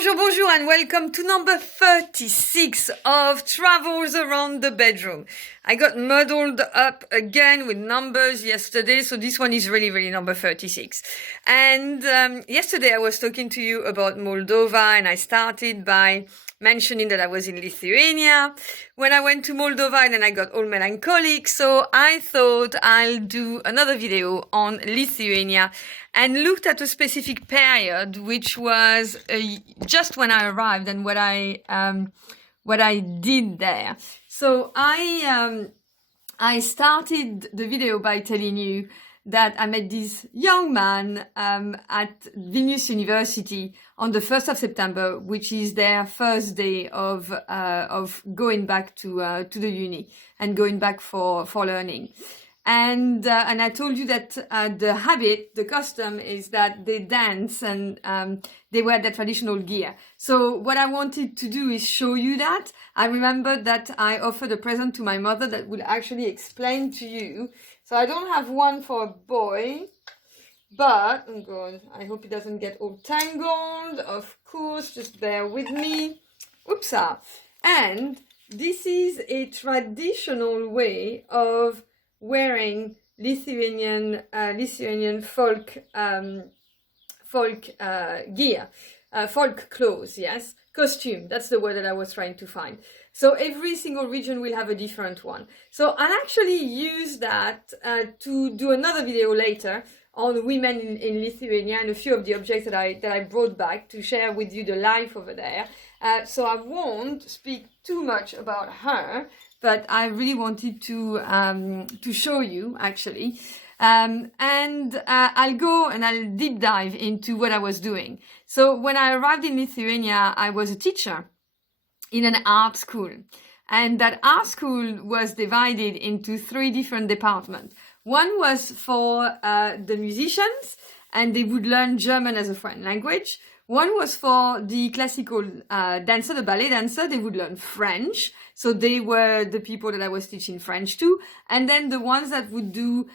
Bonjour, bonjour, and welcome to number 36 of Travels Around the Bedroom. I got muddled up again with numbers yesterday, so this one is really number 36. And yesterday I was talking to you about Moldova, and I started by mentioning that I was in Lithuania when I went to Moldova, and then I got all melancholic, so I thought I'll do another video on Lithuania and looked at a specific period, which was just when I arrived and what I did there. So I started the video by telling you that I met this young man at Vilnius University on the 1st of September, which is their first day of going back to the uni and going back for learning. And I told you that the custom is that they dance and they wear their traditional gear. So what I wanted to do is show you that. I remembered that I offered a present to my mother that would actually explain to you. So I don't have one for a boy, but, oh God, I hope it doesn't get all tangled. Of course, just bear with me. Oopsa. And this is a traditional way of wearing Lithuanian folk gear, folk clothes, yes, costume. That's the word that I was trying to find. So every single region will have a different one. So I'll actually use that to do another video later on women in Lithuania and a few of the objects that I brought back to share with you the life over there. So I won't speak too much about her, but I really wanted to show you actually. And I'll go and I'll deep dive into what I was doing. So when I arrived in Lithuania, I was a teacher in an art school. And that art school was divided into 3 different departments. One was for the musicians, and they would learn German as a foreign language. One was for the classical dancer, the ballet dancer. They would learn French. So they were the people that I was teaching French to. And then the ones that would do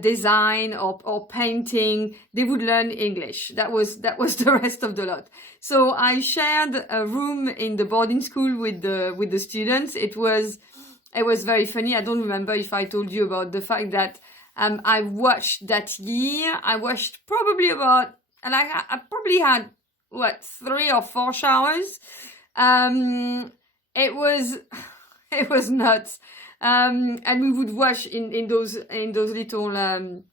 design or painting, they would learn English. That was the rest of the lot. So I shared a room in the boarding school with the students. It was very funny. I don't remember if I told you about the fact that I watched that year. I watched probably about, and I probably had 3 or 4 showers. It was nuts. And we would wash in those little in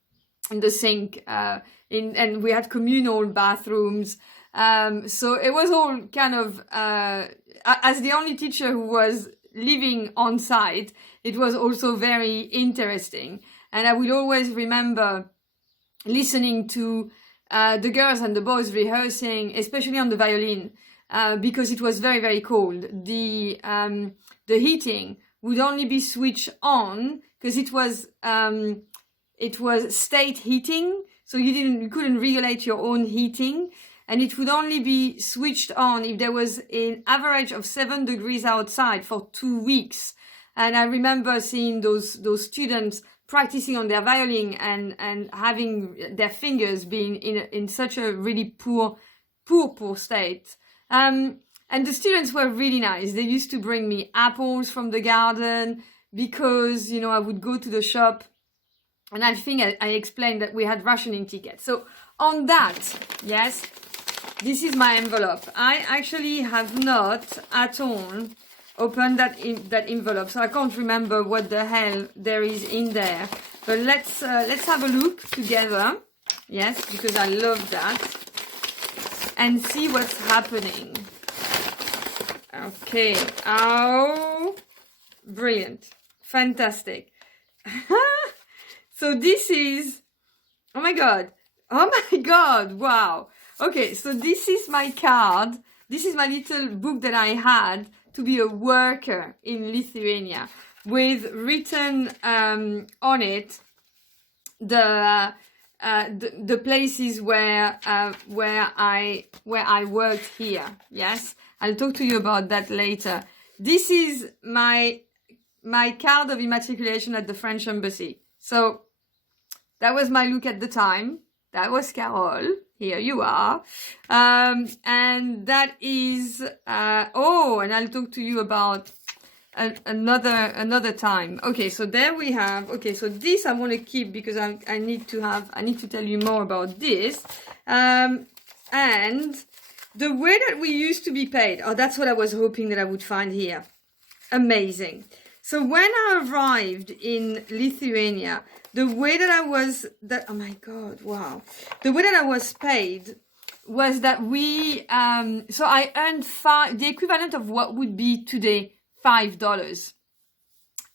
the sink. And we had communal bathrooms. So it was all kind of as the only teacher who was living on site, it was also very interesting. And I will always remember listening to the girls and the boys rehearsing, especially on the violin, because it was very cold. The heating would only be switched on because it was state heating, so you couldn't regulate your own heating, and it would only be switched on if there was an average of 7 degrees outside for 2 weeks. And I remember seeing those students practicing on their violin and having their fingers being in such a really poor state. And the students were really nice. They used to bring me apples from the garden because, I would go to the shop, and I think I explained that we had rationing tickets. So on that, yes, this is my envelope. I actually have not at all opened that envelope, so I can't remember what the hell there is in there. But let's have a look together, yes, because I love that, and see what's happening. Okay, oh, brilliant, fantastic. So this is, oh my god, wow. Okay, so this is my card. This is my little book that I had to be a worker in Lithuania, with written on it the places where I worked here. Yes, I'll talk to you about that later. This is my card of immatriculation at the French embassy. So that was my look at the time. That was Carole. Here you are. And that is, and I'll talk to you about another time. Okay, so there we have, okay, so this I want to keep because I need to tell you more about this. And the way that we used to be paid, that's what I was hoping that I would find here. Amazing. So when I arrived in Lithuania, the way that oh my God, wow. The way that I was paid was that so I earned the equivalent of what would be today $5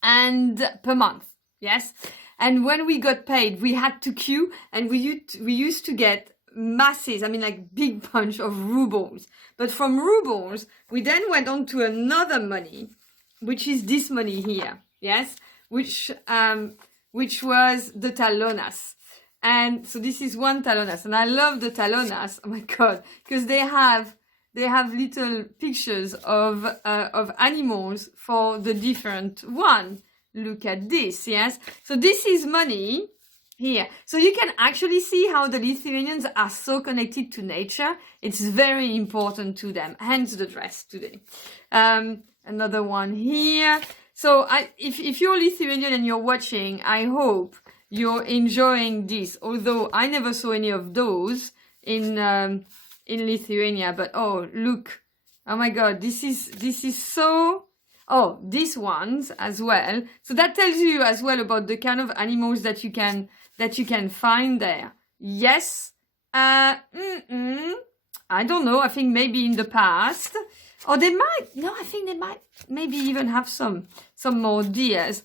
and per month. Yes. And when we got paid, we had to queue and we used to get masses, like big bunch of rubles. But from rubles, we then went on to another money, which is this money here, yes, which was the talonas. And so this is one talonas, and I love the talonas, oh my God, because they have little pictures of animals for the different one. Look at this, yes. So this is money here. So you can actually see how the Lithuanians are so connected to nature. It's very important to them, hence the dress today. Another one here. So if you're Lithuanian and you're watching, I hope you're enjoying this. Although I never saw any of those in Lithuania, but look, oh my God, this is so. Oh, these ones as well. So that tells you as well about the kind of animals that you can find there. Yes. I don't know. I think maybe in the past. Or they might, no, I think they might maybe even have some more deers.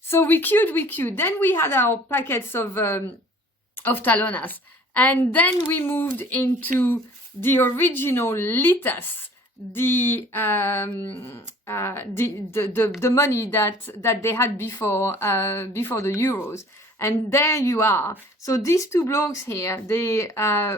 So we queued. Then we had our packets of talonas. And then we moved into the original litas, the money that they had before the euros. And there you are. So these two blokes here, they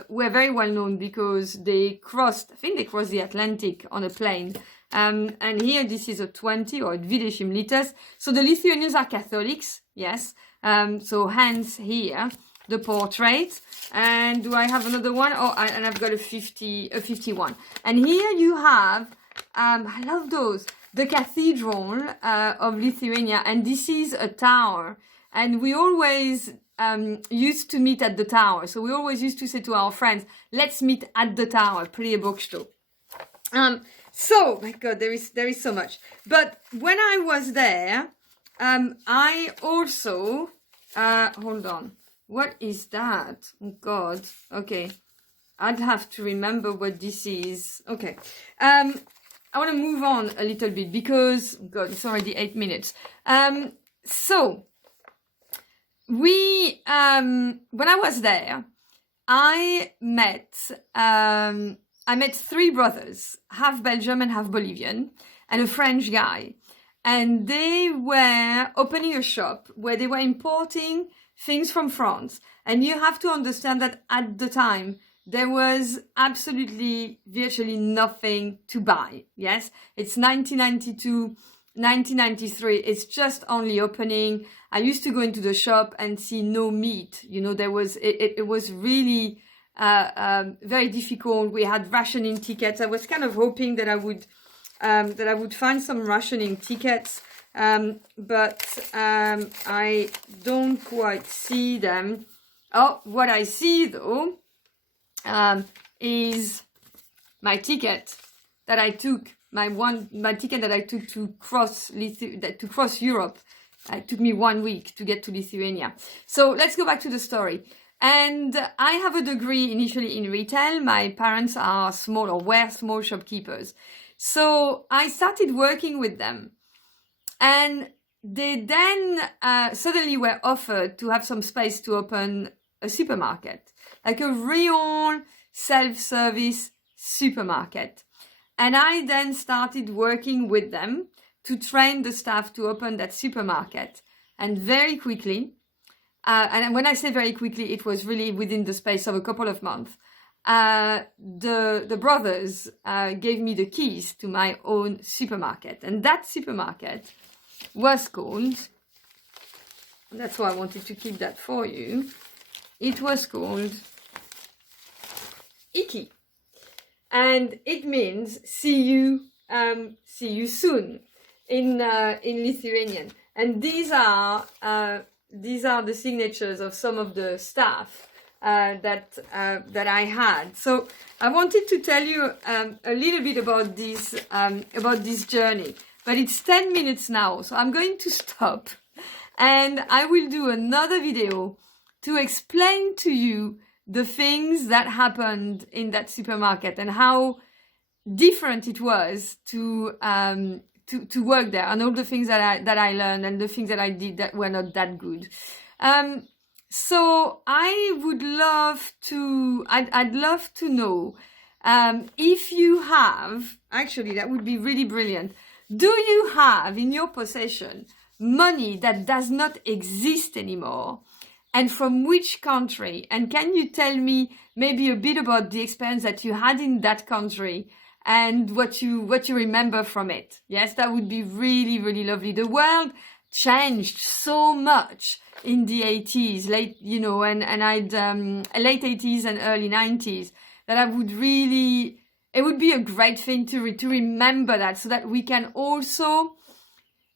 were very well known because they crossed the Atlantic on a plane. And here this is a 20 or a Videshim litas. So the Lithuanians are Catholics, yes. So hence here the portrait. And do I have another one? And I've got a 51. And here you have, I love those, the Cathedral of Lithuania. And this is a tower. And we always used to meet at the tower. So we always used to say to our friends, let's meet at the tower, Priebokšto. So, my God, there is so much. But when I was there, I also, hold on. What is that? Oh, God. Okay. I'd have to remember what this is. Okay. I want to move on a little bit because, God, it's already 8 minutes. So, when I was there, I met 3 brothers, half Belgium and half Bolivian, and a French guy. And they were opening a shop where they were importing things from France. And you have to understand that at the time, there was absolutely virtually nothing to buy. Yes, it's 1992, 1993. It's just only opening. I used to go into the shop and see no meat. There was, it was really very difficult. We had rationing tickets. I was kind of hoping that I would find some rationing tickets. But I don't quite see them. Oh, what I see though, is my ticket that I took, my ticket that I took to cross Europe. It took me 1 week to get to Lithuania. So let's go back to the story. And I have a degree initially in retail. My parents were small shopkeepers. So I started working with them. And they then suddenly were offered to have some space to open a supermarket, like a real self-service supermarket. And I then started working with them to train the staff to open that supermarket. And very quickly, and when I say very quickly, it was really within the space of a couple of months, the brothers gave me the keys to my own supermarket. And that supermarket was called, that's why I wanted to keep that for you, it was called iki. And it means see you soon in Lithuanian. And these are the signatures of some of the staff that I had. So I wanted to tell you a little bit about this journey, but it's 10 minutes now, so I'm going to stop, and I will do another video to explain to you the things that happened in that supermarket and how different it was to work there, and all the things that I learned and the things that I did that were not that good. So I would love to, I'd love to know if you have, actually that would be really brilliant. Do you have in your possession money that does not exist anymore? And from which country? And can you tell me maybe a bit about the experience that you had in that country and what you remember from it? Yes, that would be really, really lovely. The world changed so much in the 80s, late 80s and early 90s, that I would really, it would be a great thing to remember that, so that we can also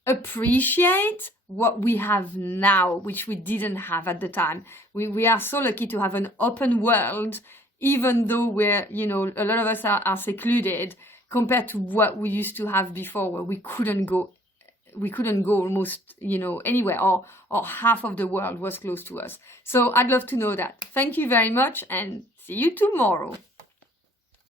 appreciate what we have now, which we didn't have at the time. We are so lucky to have an open world, even though we're, a lot of us are secluded compared to what we used to have before, where we couldn't go almost, anywhere, or half of the world was close to us. So I'd love to know that. Thank you very much, and see you tomorrow.